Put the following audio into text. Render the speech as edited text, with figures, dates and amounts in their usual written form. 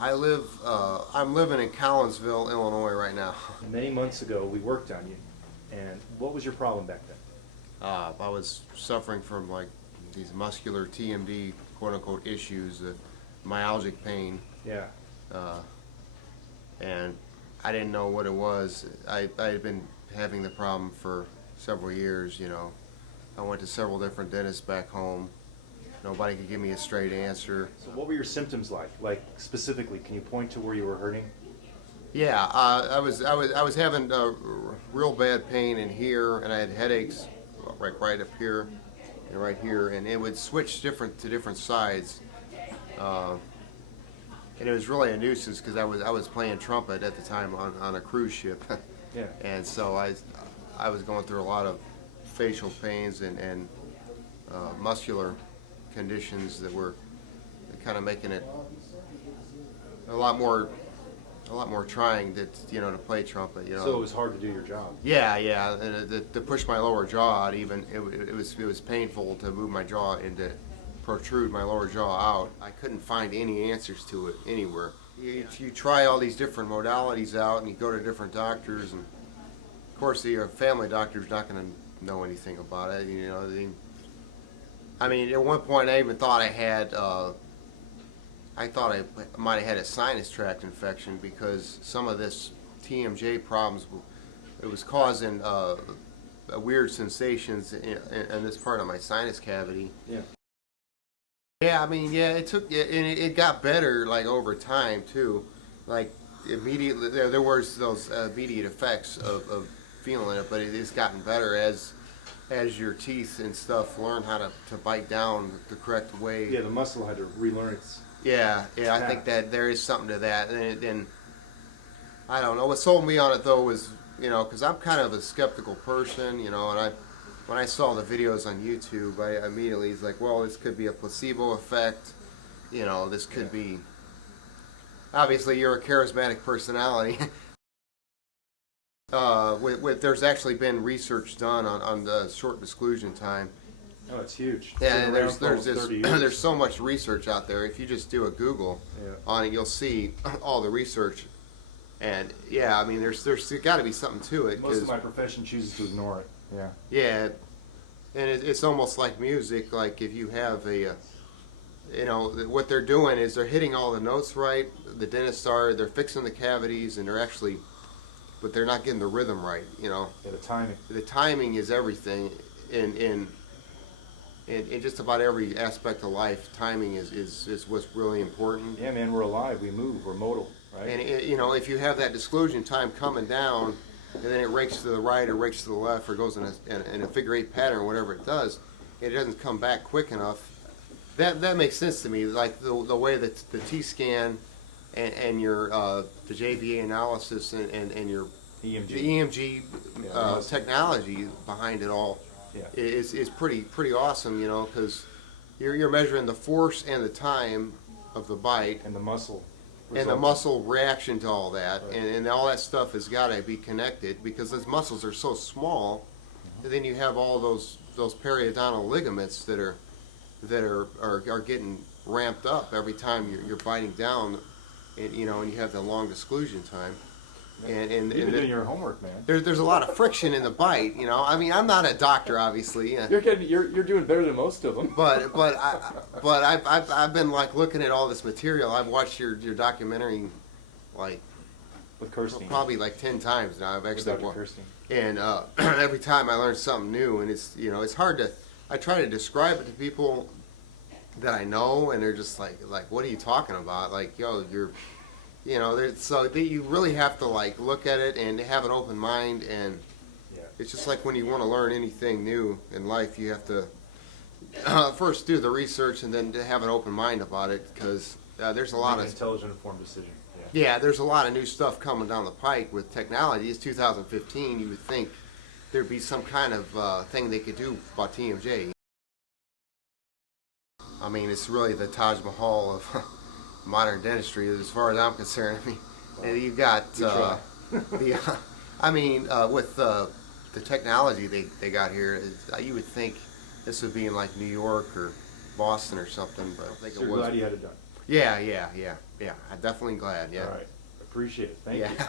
I'm living in Collinsville, Illinois right now. Many months ago, we worked on you. And what was your problem back then? I was suffering from like these muscular TMD quote unquote issues, myalgic pain, Yeah. uh, and I didn't know what it was. I had been having the problem for several years, you know. I went to several different dentists back home. Nobody could give me a straight answer. So what were your symptoms like? Like specifically, can you point to where you were hurting? Yeah, I was having real bad pain in here, and I had headaches right up here and right here, and it would switch to different sides, uh, and it was really a nuisance because I was playing trumpet at the time on a cruise ship, Yeah. and so I was going through a lot of facial pains and muscular conditions that were kind of making it a lot more trying to play trumpet. So it was hard to do your job. Yeah, and to push my lower jaw out, even it was painful to move my jaw and to protrude my lower jaw out. I couldn't find any answers to it anywhere. You try all these different modalities out, and you go to different doctors, and of course your family doctor's not going to know anything about it. I mean, at one point I even thought I thought I might have had a sinus tract infection because some of this TMJ problems, it was causing weird sensations in this part of my sinus cavity. Yeah. Yeah, I mean, yeah, and it got better like over time too. Like immediately, there was those immediate effects of feeling it, but it has gotten better as your teeth and stuff learn how to bite down the correct way. Yeah, the muscle had to relearn its. Yeah, I think that there is something to that, and I don't know. What sold me on it though was, because I'm kind of a skeptical person, and when I saw the videos on YouTube, I immediately was like, well, this could be a placebo effect, this could be. Obviously, you're a charismatic personality. There's actually been research done on the short disclusion time. Oh, it's huge. Yeah, It's and been around for almost 30 years. there's so much research out there. If you just do a Google on it, you'll see all the research. And yeah, I mean, there's got to be something to it. Most of my profession chooses to ignore it. Yeah. Yeah, and it's almost like music. Like if you have what they're doing is they're hitting all the notes right. The dentists they're fixing the cavities, and but they're not getting the rhythm right. Yeah, the timing. The timing is everything. In just about every aspect of life, timing is what's really important. Yeah, man, we're alive. We move. We're modal, right? And if you have that disclusion time coming down, and then it rakes to the right or rakes to the left or goes in a figure eight pattern, whatever it does, it doesn't come back quick enough. That makes sense to me. Like the way that the T scan and your the JVA analysis and your EMG. the EMG technology behind it all. Yeah. Is pretty awesome, because you're measuring the force and the time of the bite And the muscle. and the results. muscle reaction to all that, Right. and all that stuff has got to be connected because those muscles are so small. And then you have all those periodontal ligaments that are getting ramped up every time you're biting down, and you have the long disclusion time. And You've been doing your homework, man. there's a lot of friction in the bite. I mean, I'm not a doctor, obviously. You're doing better than most of them. But I've been like looking at all this material. I've watched your documentary like With Kirsten. probably like 10 times now. I've With actually Dr. Kirsten. and every time I learn something new, and it's hard to. I try to describe it to people that I know, and they're just like what are you talking about? Like, yo, you really have to like look at it and have an open mind, and Yeah. it's just like when you want to learn anything new in life, you have to first do the research and then to have an open mind about it, because there's a lot Make an of intelligent, informed decision. Yeah. yeah, there's a lot of new stuff coming down the pike with technology. It's 2015. You would think there'd be some kind of thing they could do about TMJ. I mean, it's really the Taj Mahal of modern dentistry, as far as I'm concerned. I mean, you've got with the technology they got here, you would think this would be in like New York or Boston or something, but I think So it you're was. glad you had it done. Yeah, I'm definitely glad. Yeah. All right, appreciate it. Thank you. Yeah.